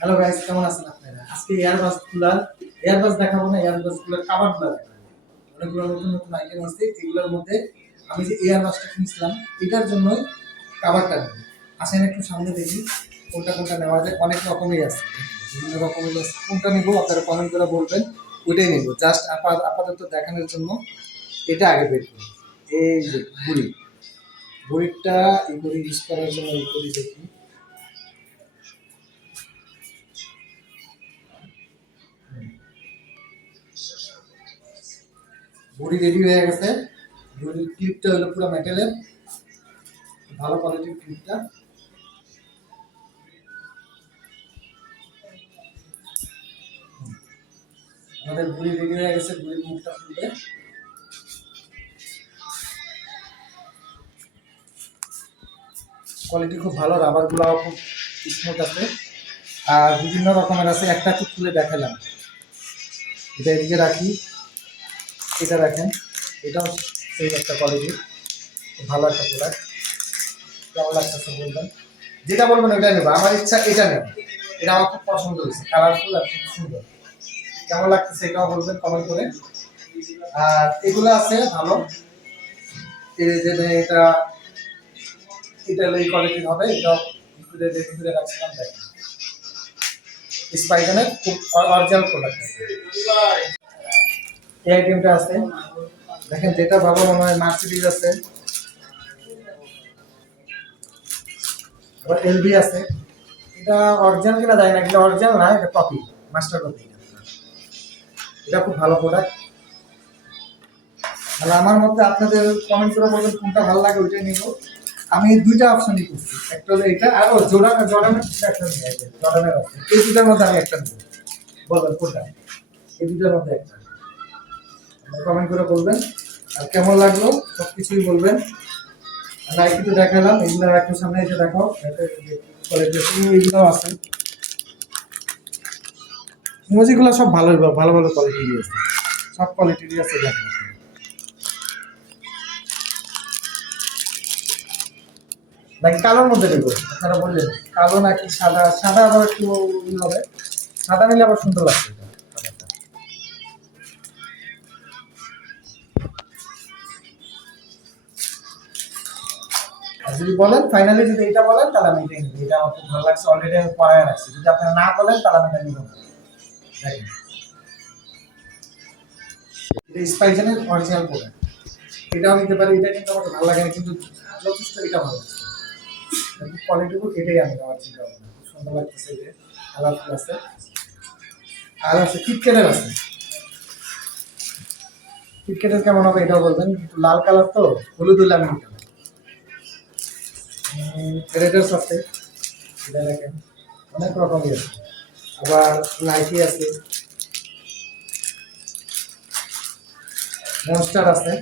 Hello guys, কেমন আছেন আপনারা? আজকে এয়ারবাস দেখাবো না, এয়ারবাস গুলোর কাভারগুলো দেখাবো। অনেকগুলো নতুন নতুন আইটেম আছে, এগুলোর মধ্যে আমি যে এয়ারবাসটা কিনছিলাম এটার জন্যই কাভারটা নেব। আসেন একটু সামনে দেখি কোনটা কোনটা নেওয়া যায়। অনেক রকমের আছে, বিভিন্ন রকমের আছে। কোনটা নেব আপনারা কমেন্ট করে বলবেন, ওইটাই নেব। জাস্ট আপাতত দেখানোর জন্য এটা আগে বের করি। এই যে ঘড়িটা এই ঘড়ি ইউজ করার জন্য এই ঘড়ি দেখি। ঘড়ি রেডি হয়ে গেছে। ঘড়ির ক্লিপটা হলো পুরো মেটালের, ভালো কোয়ালিটির ক্লিপটা। আমাদের ঘড়ি রেডি হয়ে গেছে। ঘড়ির মুখটা খুলবে। কোয়ালিটি খুব ভালো, রাবারগুলো খুব স্মুথ আছে। আর বিভিন্ন রকমের আছে, একটা একটু খুলে দেখালাম। এটা এদিকে রাখি, এটা রাখেন। এটাও সেই একটা কোয়ালিটি, খুব ভালো একটা প্রোডাক্ট। কেমন লাগতেছে বলবেন, যেটা বলবেন ওইটা নেবো। আমার ইচ্ছা এটা নেব, এটা আমার খুব পছন্দ হয়েছে, কালারফুল আর খুব সুন্দর। কেমন লাগতেছে এটাও বলবেন কমেন্ট করে। আর এগুলো আছে ভালো, এই যে এটা এটা এই কোয়ালিটির হবে। এটাও ভিতরে রাখছিলাম, দেখেন স্পাইডারের খুব অরিজিনাল প্রোডাক্ট। এই আইটেমটা আছে, দেখেন যেটা ভালো মনে হয়। মার্সিডিজ আছে, আবার এলবি আছে। এটা অরিজিনাল কিনা যায় না, কিন্তু অরিজিনাল না, এটা কপি, মাস্টার কপি। এটা খুব ভালো প্রোডাক্ট। তাহলে আমার মতে আপনাদের কমেন্ট করে বলবেন কোনটা ভালো লাগে, ওইটাই নিব। আমি দুইটা অপশনই করছি, একটা হলো এটা আর জর্ডানের একটা নিয়ে জর্ডানের আছে। এই দুটার মধ্যে আমি একটা নেব, বলবেন কোনটা। এই দুটার মধ্যে একটা কমেন্ট করে বলবেন। আর কেমন লাগলো সব কিছুই বলবেন। লাইক একটু দেখালাম, এগুলো একটু সামনে এসে দেখো। এগুলো আছে, ইমোজিগুলো সব ভালো ভালো ভালো কোয়ালিটির আছে, সব কোয়ালিটিরই আছে। দেখেন নাকি কালোর মধ্যে দেবো, আপনারা বললেন কালো নাকি সাদা। সাদা আবার একটু হবে, সাদা নিলে আবার সুন্দর লাগছে এটা। আর যদি বলেন ফাইনালি যদি এটা বলেন তাহলে আমি এটাই নিবো। এটা আমার খুব ভালো লাগছে, অলরেডি আমি পড়ায় রাখছি। যদি আপনারা না বলেন তাহলে আমি এটা নিব না। দেখেন এটা স্পাইসেনের অরিজিনাল প্রোডাক্ট, এটাও নিতে পারি। এটা কিন্তু আমাকে ভালো লাগে না, কিন্তু যথেষ্ট এটা ভালো লাগছে। কোয়ালিটি খুব, এটাই আমি নেওয়ার চিন্তা ভাবনা। খুব সুন্দর লাগতেছে, এটা কালারফুল আছে। আর আছে কিটক্যাটের আছে। কিটক্যাটের কেমন হবে এটাও বলবেন, কিন্তু লাল কালার তো, হলুদ হলে আমি নিতে হবে। রেডার্স আছে, এটা দেখেন অনেক রকমই আছে। আবার নাইকি আছে, মনস্টার আছে।